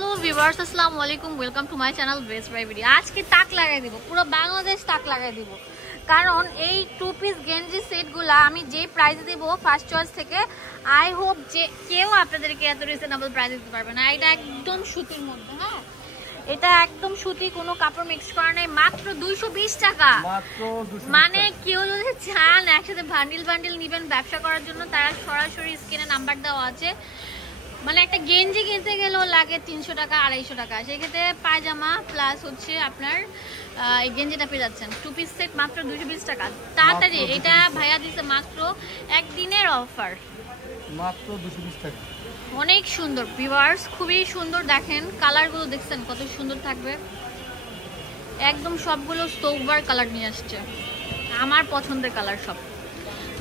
Hello viewers, আসসালামু আলাইকুম, welcome to my channel Best Buy video. আজকে তাক লাগাই দিব, পুরো বাংলাদেশ তাক লাগাই দিব, কারণ এই 2 পিস গেঞ্জি সেটগুলো আমি যে প্রাইস দিব ফার্স্ট চয়েস থেকে, আই হোপ যে কেউ আপনাদেরকে এত রিজনেবল প্রাইস দিতে পারবে না। এটা একদম সুতির মধ্যে, হ্যাঁ এটা একদম সুতি, কোনো কাপড় মিক্স করা নেই, মাত্র 220 টাকা। মানে কেউ যদি চান একসাথে বান্ডিল বান্ডিল নিবেন ব্যবসা করার জন্য, তারা সরাসরি স্ক্রিনে নাম্বার দেওয়া আছে। মানে একটা গেঞ্জি কিনতে গেলেও লাগে 300 টাকা 250 টাকা, সেক্ষেত্রে পায়জামা প্লাস হচ্ছে আপনার এই গেঞ্জিটা পেয়ে যাচ্ছেন 2 পিস সেট মাত্র 220 টাকা। তাড়াতাড়ি এটা ভাইয়া দিচ্ছে মাত্র একদিনের অফার, মাত্র 220 টাকা। অনেক সুন্দর ভিউয়ার্স, খুবই সুন্দর। দেখেন কালারগুলো দেখছেন কত সুন্দর থাকবে, একদম সবগুলো সোবার কালার নিয়ে আসছে, আমার পছন্দের কালার সব।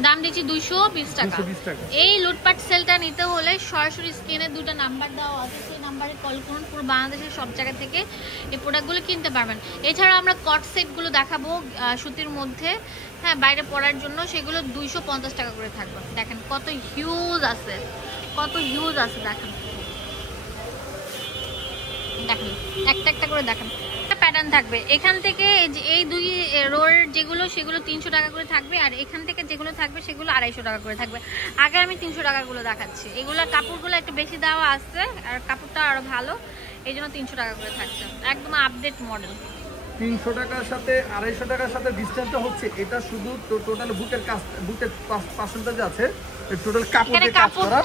দাম দিচ্ছি 220 টাকা। এই লুটপাট সেলটা নিতে হলে সরাসরি স্ক্রিনে দুটো নাম্বার দেওয়া আছে, সেই নাম্বারে কল করুন। পুরো বাংলাদেশের সব জায়গা থেকে এই প্রোডাক্টগুলো কিনতে পারবেন। এছাড়া আমরা কট সেটগুলো দেখাবো সুতির মধ্যে, হ্যাঁ বাইরে পরার জন্য, সেগুলো 250 টাকা করে থাকবে। দেখেন কত হিউজ আছে, কত হিউজ আছে, দেখেন দেখেন একটা একটা করে দেখেন প্যাটার্ন থাকবে। এখান থেকে এই দুই রোর যেগুলো সেগুলো 300 টাকা করে থাকবে, আর এখান থেকে যেগুলো থাকবে সেগুলো 250 টাকা করে থাকবে। আগে আমি 300 টাকাগুলো দেখাচ্ছি, এগুলো কাপড়গুলো একটু বেশি দেওয়া আছে আর কাপড়টা আরো ভালো, এই জন্য 300 টাকা করে থাকছে, একদম আপডেট মডেল। 300 টাকার সাথে 250 টাকার সাথে ডিসকাউন্টটা হচ্ছে, এটা শুধু টোটাল বুকের কাজ, বুকের পার্সেন্টেজ আছে, টোটাল কাপড়ের কাজ করা।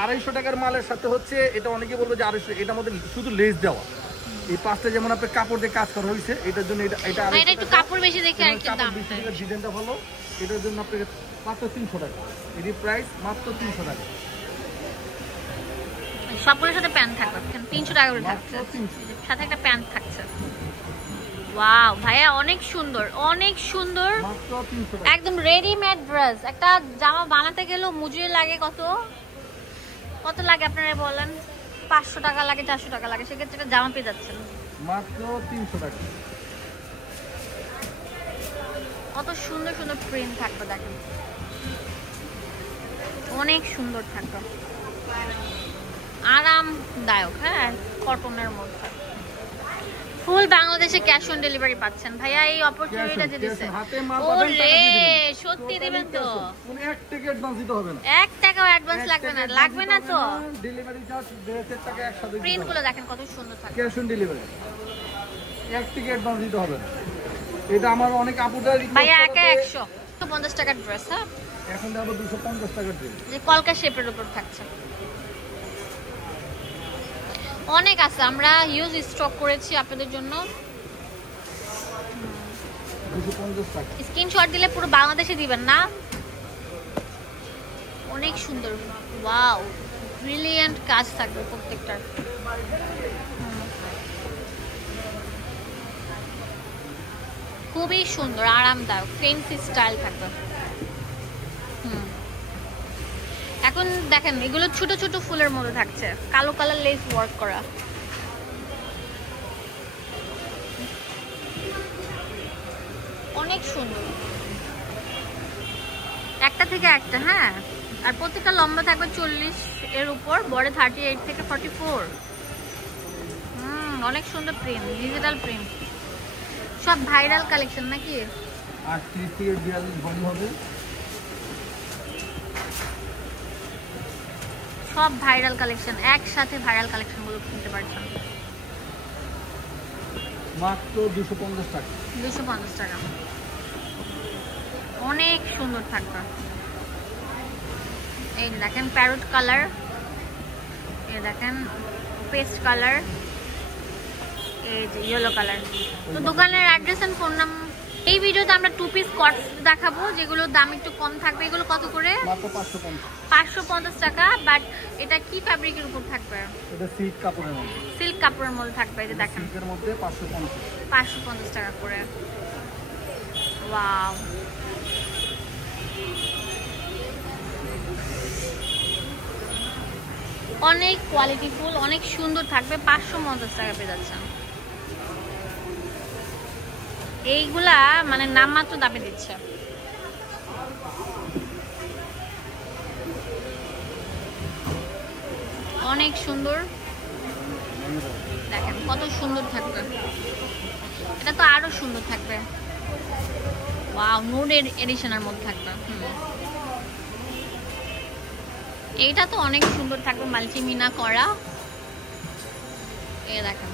আর 250 টাকার মালের সাথে হচ্ছে, এটা অনেকে বলবে যে 250, এটার মধ্যে শুধু লেস দেওয়া। এই পাঁচটা যেমন আপনার কাপড় দিয়ে কাজ করা হয়েছে, এটার জন্য এটা একটু কাপড় বেশি দেখে আর কি দাম, ডিজাইনটা ভালো, এটার জন্য আপনাকে মাত্র 300 টাকা। এর প্রাইস মাত্র 300 টাকা। সবগুলোর সাথে প্যান্ট থাকবে 300 টাকা করে থাকছে, সাথে একটা প্যান্ট থাকছে। ওয়াও ভাইয়া অনেক সুন্দর, অনেক সুন্দর, একদম রেডিমেড ড্রেস। একটা জামা বানাতে গেলেও মজুরি লাগে কত কত লাগে আপনারা বলেন, 500 টাকা লাগে, 400 টাকা লাগে, সেক্ষেত্রে একটা জামা পেয়ে যাচ্ছেন মাত্র 300 টাকা। কত সুন্দর সুন্দর প্রিন্ট থাকবে, দেখেন অনেক সুন্দর থাকবে, আরামদায়ক, হ্যাঁ কটনের মধ্যে। ফুল বাংলাদেশে ক্যাশ অন ডেলিভারি পাচ্ছেন ভাইয়া, এই অপরচুনিটিটা দিতেছে। ওরে সত্যি দিবেন তো? 1 টাকা অ্যাডভান্স দিতে হবে না, 1 টাকাও অ্যাডভান্স লাগবে না, লাগবে না তো। ডেলিভারি চার্জ 1.5 টাকা একসাথে। প্রিন্টগুলো দেখেন কত সুন্দর থাকে, ক্যাশ অন ডেলিভারি, 1 টাকা অ্যাডভান্স দিতে হবে না। এটা আমার অনেক আপুরা ভাইয়া একা 150 টাকার ড্রেস, হ্যাঁ এখন দাও 250 টাকার ড্রেস, যে কলকা শেপের উপর থাকছে। অনেক আছে, আমরা ইউজ স্টক করেছি আপনাদের জন্য। 250 টাকা স্ক্রিনশট দিলে পুরো বাংলাদেশে দিবেন না। অনেক সুন্দর, ওয়াও ব্রিলিয়ান্ট কাজ থাকবে প্রত্যেকটার। খুবই সুন্দর, আরামদায়ক, ফ্যান্সি স্টাইল থাকবে। এখন দেখেন এগুলো ছোট ছোট ফুলের মধ্যে থাকছে, কালো কালার লেস ওয়ার্ক করা, অনেক সুন্দর, একটা থেকে একটা, হ্যাঁ আর প্রত্যেকটা লম্বা থাকবে 40 এর উপর, বড় 38 থেকে 44। অনেক সুন্দর প্রিন্ট, ডিজিটাল প্রিন্ট, সব ভাইরাল কালেকশন নাকি? 38 থেকে 42 বন্ধ হবে, সব ভাইরাল কালেকশন, একসাথে ভাইরাল কালেকশন গুলো কিনতে পারছেন মাত্র 250 টাকা। 250 টাকা, অনেক সুন্দর থাকবে। এই দেখেন প্যারট কালার, এই দেখেন পেস্ট কালার, এই যে ইয়েলো কালার। তো দোকানের অ্যাড্রেস এন্ড ফোন নাম্বার। এই ভিডিওতে আমরা 2 পিস কটস দেখাবো, যেগুলো দাম একটু কম থাকবে। এগুলো কত করে? মাত্র 550। 550 টাকা। বাট এটা কি ফ্যাব্রিকের উপর থাকবে? এটা সিল্ক কাপড়ের মধ্যে, সিল্ক কাপড়ের মধ্যে থাকবে। এই যে দেখেন সিল্কের মধ্যে 550 টাকা করে। ওয়াও অনেক কোয়ালিটিফুল, অনেক সুন্দর থাকবে, 550 টাকা পেয়ে যাচ্ছেন। এইগুলা মানে নামমাত্র দামে দিচ্ছে। অনেক সুন্দর, কত সুন্দর থাকবে, এটা তো আরো সুন্দর থাকবে। ওয়াও, নুড এডিশনের মধ্যে থাকবে। এইটা তো অনেক সুন্দর থাকবে, মাল্টিমিনা করা। এই দেখেন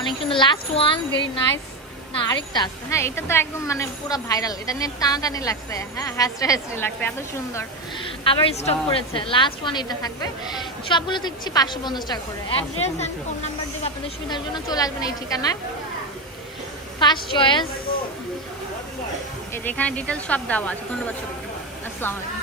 অনেক সুন্দর। Last one, very nice. না আরেকটা আছে, হ্যাঁ এটা তো একদম মানে পুরো ভাইরাল, এটা নিয়ে টানাটানি লাগছে, হ্যাঁ হ্যাস্ট্রি লাগছে, এত সুন্দর। আবার স্টক করেছে, লাস্ট ওয়ান এটা থাকবে। সবগুলো দেখছি 550 টাকা করে। অ্যাড্রেস অ্যান্ড ফোন নাম্বার দিয়ে আপনাদের সুবিধার জন্য চলে আসবেন এই ঠিকানায়। ফার্স্ট চয়েস, এই যেখানে ডিটেলস সব দেওয়া আছে। ধন্যবাদ সবাইকে, আসসালামু আলাইকুম।